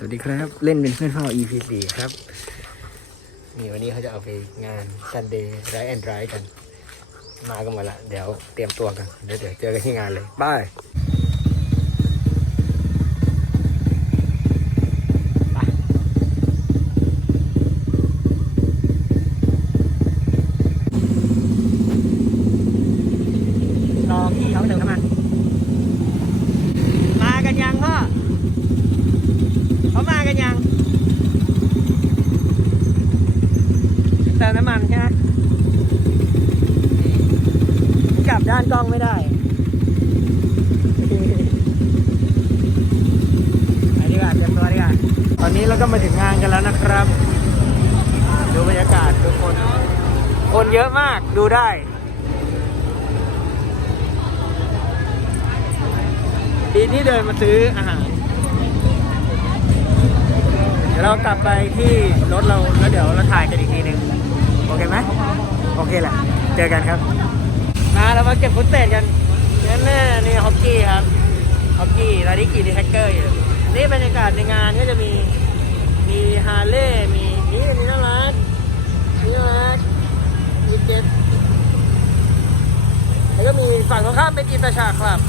สวัสดีครับ เล่นเป็นเพื่อนพ่อ EP 4ครับนี่วันนี้เขาจะเอาไปงาน Sunday Ride and Ride กัน มากันหมดละ เดี๋ยวเตรียมตัวกัน เดี๋ยวเดี๋ยวเจอกันที่งานเลยบาย เติมน้ำมันใช่ไหมกลับด้านกล้องไม่ได้ ไปดีกว่าเตรียมตัวดีกว่าตอนนี้เราก็มาถึงงานกันแล้วนะครับ ดูบรรยากาศทุกคน คนเยอะมากดูได้ดีที่เดินมาซื้ออาหาร เดี๋ยวเรากลับไปที่รถเราแล้วเดี๋ยวเราถ่ายกันอีกทีหนึ่ง โอเคไหมโอเคแหละเจอกันครับ มาเรามาเก็บฟุตเตจกันนั่นแน่นี่ฮอกกี้ครับฮอกกี้ตอนนี้ขี่ดีแท็กเกอร์อยู่ นี่บรรยากาศในงานก็จะมีมีฮาร์เลย์มีนี่มีน่ารักมีน่ารักมีเจ็ตแล้วก็มีฝั่งตรงข้ามเป็นอินตาชาคลับ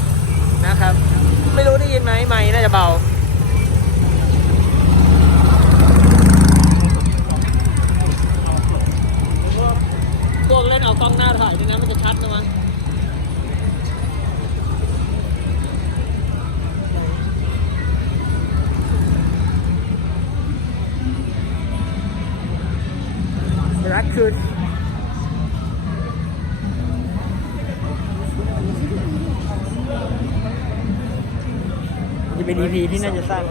นะครับ ไม่รู้ได้ยินไหมไม่น่าจะเบา เป็น EP ที่น่าจะสั้น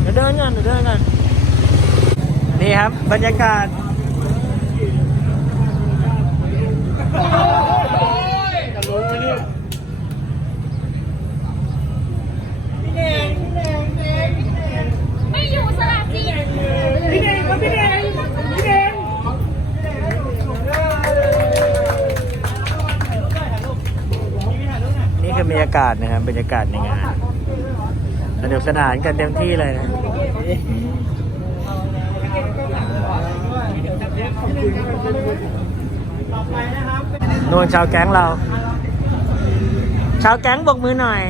เดี๋ยวเดินกันเดี๋ยวเดินกันนี่ครับ บรรยากาศ ไม่อยู่สระจีน นี่คือบรรยากาศนะครับบรรยากาศในงานสนุกสนานกันเต็มที่เลยนะน่นชาวแก๊งเรา ชาวแก๊งบกมือหน่อย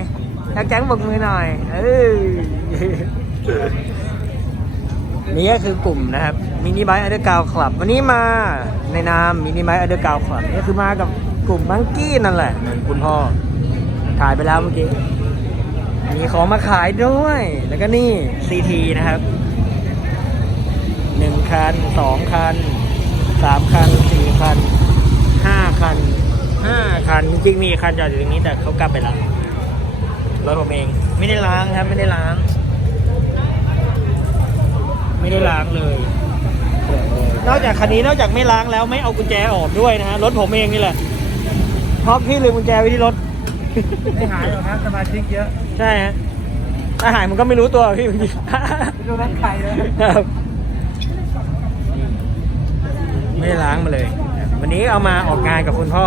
ชาวแก๊งบกมือหน่อย เออนี่ก็คือกลุ่มนะครับมินิไบค์อันเดอร์กาวคลับวันนี้มาในนามมินิไบค์อันเดอร์กาวคลับนี่คือมากับกลุ่มมังกี้นั่นแหละเหมือนคุณพ่อ ถ่ายไปแล้วเมื่อกี้ มีของมาขายด้วย แล้วก็นี่ซีทีนะครับหนึ่งคันสองคันสามคันสี่คันห้าคันห้าคัน จริงๆมีคันจอดอยู่ตรงนี้แต่เขากลับไปแล้วรถผมเอง ไม่ได้ล้างครับ ไม่ได้ล้าง ไม่ได้ล้างเลย นอกจากคันนี้นอกจากไม่ล้างแล้วไม่เอากุญแจออกด้วยนะฮะรถผมเองนี่แหละเพราะพี่ลืมกุญแจไว้ที่รถ ไม่หายหรอกครับสมาชิกเยอะใช่ฮะถ้าหายมันก็ไม่รู้ตัวพี่บางทีไม่รู้นักใครเลยครับไม่ได้ล้างมาเลย วันนี้เอามาออกงานกับคุณพ่อ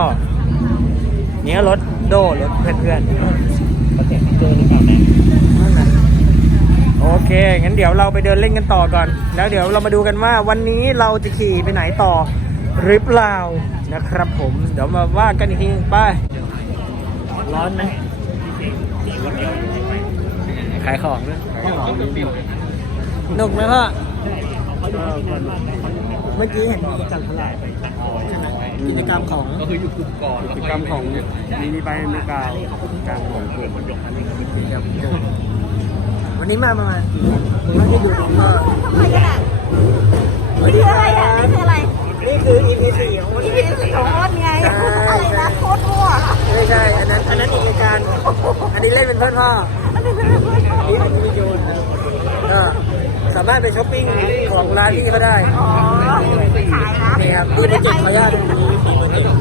นี่ก็รถโดรถเพื่อนๆประเทศเจอหรือเปล่าแม่โอเค งั้นเดี๋ยวเราไปเดินเล่นกันต่อก่อน แล้วเดี๋ยวเรามาดูกันว่าวันนี้เราจะขี่ไปไหนต่อหรือเปล่านะครับผม เดี๋ยวมาว่ากันอีกทีไป ร้อนไหมขายของด้วยหนุกไหมพ่อเมื่อกี้เห็นมีจัดตลาดใช่ไหมกิจกรรมของก็คืออยู่กลุ่มก่อนกิจกรรมของมินิไบค์อเมริกาการของกลุ่มวันนี้มาประมาณกี่คนผมไม่ได้ดูของพ่อไม่ขนาดนี่คืออะไรอะนี่คืออะไรนี่คือ EP สี่ของวันนี่นี้คือสิ่งของอ้นไง อะไรนะโคตรมั่วไม่ใช่ อันนั้น อันนั้นอีกรายการ อันนี้เล่นเป็นเพื่อนพ่อนี่เป็นวิดีโอก็สามารถไปช้อปปิ้งของร้านพี่เขาได้ อ๋อขายนะนี่ครับดีโปรเจกต์ขออนุญาต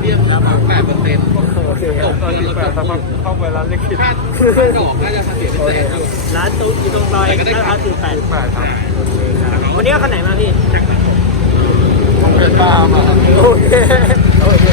เบี้ยรับแปดเปอร์เซ็นต์โอเคครับตอนที่แปดสักพักเข้าไปร้านเล็กคิดดอกน่าจะเสียโอพิเค Dạ, เศษครับร้านตู้อยู่ตรงซอยแต่ก็ได้ลาดพร้าวสี่แปดแปดครับวันนี้เอาคันไหนมาพี่เป็นป้ามาครับโอเคโอเค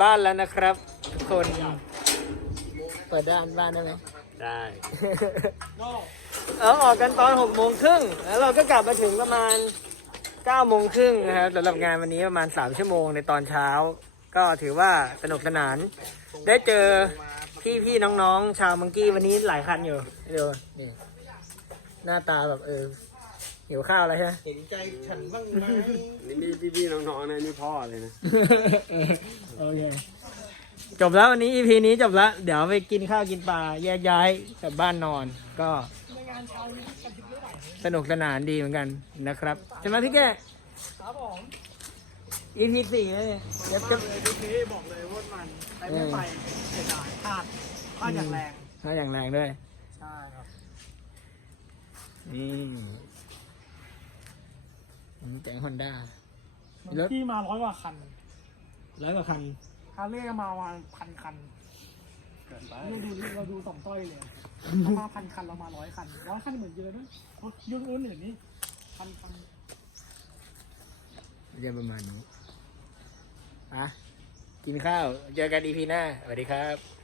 บมาถึงบ้านแล้วนะครับ ทุกคนเปิดด้านบ้านได้ไหมได้เราออกกันตอนหกโมงครึ่งแล้วเราก็กลับมาถึงประมาณเก้าโมงครึ่งนะครับสำหรับงานวันนี้ประมาณสามชั่วโมงในตอนเช้า ก็ถือว่าสนุกสนาน ได้เจอพี่พี่ๆน้องๆ ชาวมังกี้วันนี้หลายคันอยู่เดี๋ยวนี่หน้าตาแบบเออ หิวข้าวอะไรใช่ไหมนี่พี่พี่ๆน้องๆนะนี่พ่อเลยนะโอเค จบแล้ววันนี้ EP นี้จบแล้วเดี๋ยวไปกินข้าวกินปลาแยกย้ายกลับบ้านนอน ก็สนุกสนานดีเหมือนกันนะครับใช่ไหมพี่แกครับผม EP สี่แล้วเนี่ยเดี๋ยวจะทีนี้บอกเลยว่ามันไปไม่ไปเสียดายพลาดพลาดอย่างแรงถ้าอย่างแรงด้วย ใช่ครับนี่ แก๊งฮอนด้ามันรถ ที่มาร้อยกว่าคันร้อยกว่าคัน ฮาร์เลย์มาประมาณพันคันเราดูเราดูสองต้อยเลยเรามาพันคันเรามาร้อยคันร้อยคันเหมือนเยอะด้วยโอ้ยยุ่งอื่นอื่นนี่พันคันจะประมาณนี้อะกินข้าว เจอกัน EP หน้า สวัสดีครับ